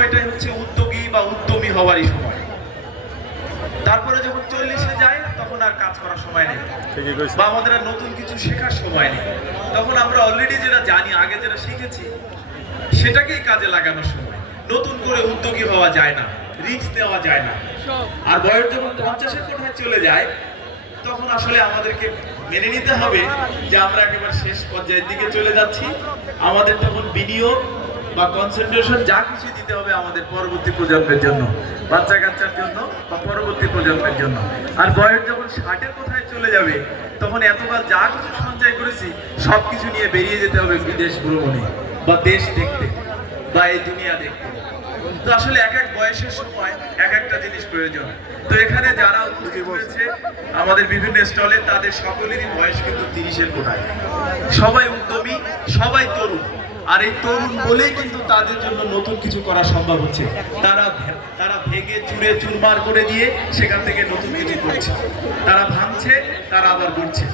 সময়টাই হচ্ছে উদ্যোগী বা উদ্যমী হওয়ারই সময়। তারপরে যখন চল্লিশে যায় তখন আর কাজ করার সময় নেই। বা আমাদের আর নতুন কিছু শেখার সময় নেই। তখন আমরা অলরেডি যেটা জানি আগে যেটা শিখেছি সেটাকেই কাজে লাগানোর সময়। নতুন করে উদ্যোগী হওয়া যায় না রিস্ক নেওয়া যায় না। আর বয়স যখন পঞ্চাশের কোঠায় চলে যায় তখন আসলে আমাদেরকে মেনে নিতে হবে যে আমরা একেবারে শেষ পর্যায়ের দিকে চলে যাচ্ছি। আমাদের তখন বিনিয়োগ বা কনসেন্ট্রেশন যা কিছু দিতে হবে আমাদের পরবর্তী প্রজন্মের জন্য, বাচ্চা কাচ্চার জন্য বা পরবর্তী প্রজন্মের জন্য। আর বয়স যখন ষাটের কোথায় চলে যাবে, তখন এতকাল যা কিছু সঞ্চয় করেছি সব কিছু নিয়ে বেরিয়ে যেতে হবে বিদেশ ভ্রমণে বা দেশ দেখতে বা এই দুনিয়া দেখতে। তো আসলে এক এক বয়সের সময় এক একটা জিনিস প্রয়োজন। তো এখানে যারা উপস্থিত হয়েছে আমাদের বিভিন্ন স্টলে তাদের সকলেরই বয়স কিন্তু তিরিশের কোটায়। সবাই উদ্যমী, সবাই তরুণ। আর এই তরুণ বলেই কিন্তু তাদের জন্য নতুন কিছু করা সম্ভব হচ্ছে। তারা তারা ভেঙে, চুরে, চুরমার করে দিয়ে সেখান থেকে নতুন কিছু করছে। তারা ভাঙছে, তারা আবার গড়ছে।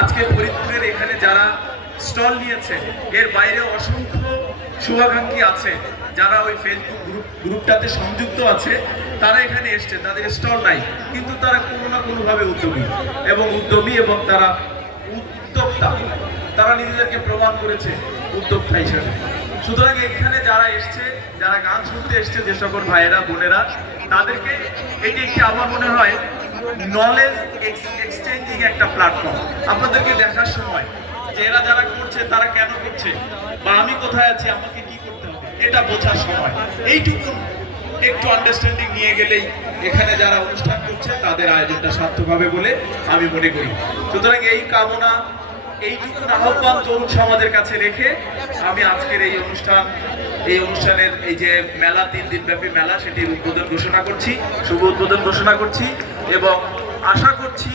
আজকে ফরিদপুরের এখানে যারা স্টল নিয়েছে, এর বাইরে অসংখ্য শুভাকাঙ্ক্ষী আছে, যারা ওই ফেসবুক গ্রুপ গ্রুপটাতে সংযুক্ত আছে, তারা এখানে এসছে, তাদের স্টল নাই। কিন্তু তারা কোনো না কোনোভাবে উদ্যমী এবং উদ্যমী এবং তারা উদ্যোক্তা। তারা নিজেদেরকে প্রমাণ করেছে উদ্যোক্তা হিসেবে। সুতরাং এখানে যারা এসছে, যারা গান শুনতে এসছে, যে সকল ভাইয়েরা, বোনেরা, তাদেরকে এটি একটি আমার মনে হয় নলেজ এক্সচেঞ্জিং একটা প্ল্যাটফর্ম আপনাদেরকে দেখার সময় যে এরা যারা করছে, তারা কেন করছে, বা আমি কোথায় আছি, আমাকে কি করতে হবে, এটা বোঝার সময়। এইটুকু একটু আন্ডারস্ট্যান্ডিং নিয়ে গেলেই এখানে যারা অনুষ্ঠান করছে তাদের আয়োজনটা সার্থক হবে বলে আমি মনে করি। সুতরাং এই কামনা এইটুকু আহ্বান তরুণ সমাজের কাছে রেখে আমি আজকের এই অনুষ্ঠান, এই অনুষ্ঠানের এই যে মেলা, তিন দিনব্যাপী মেলা, সেটির উদ্বোধন ঘোষণা করছি, শুভ উদ্বোধন ঘোষণা করছি এবং আশা করছি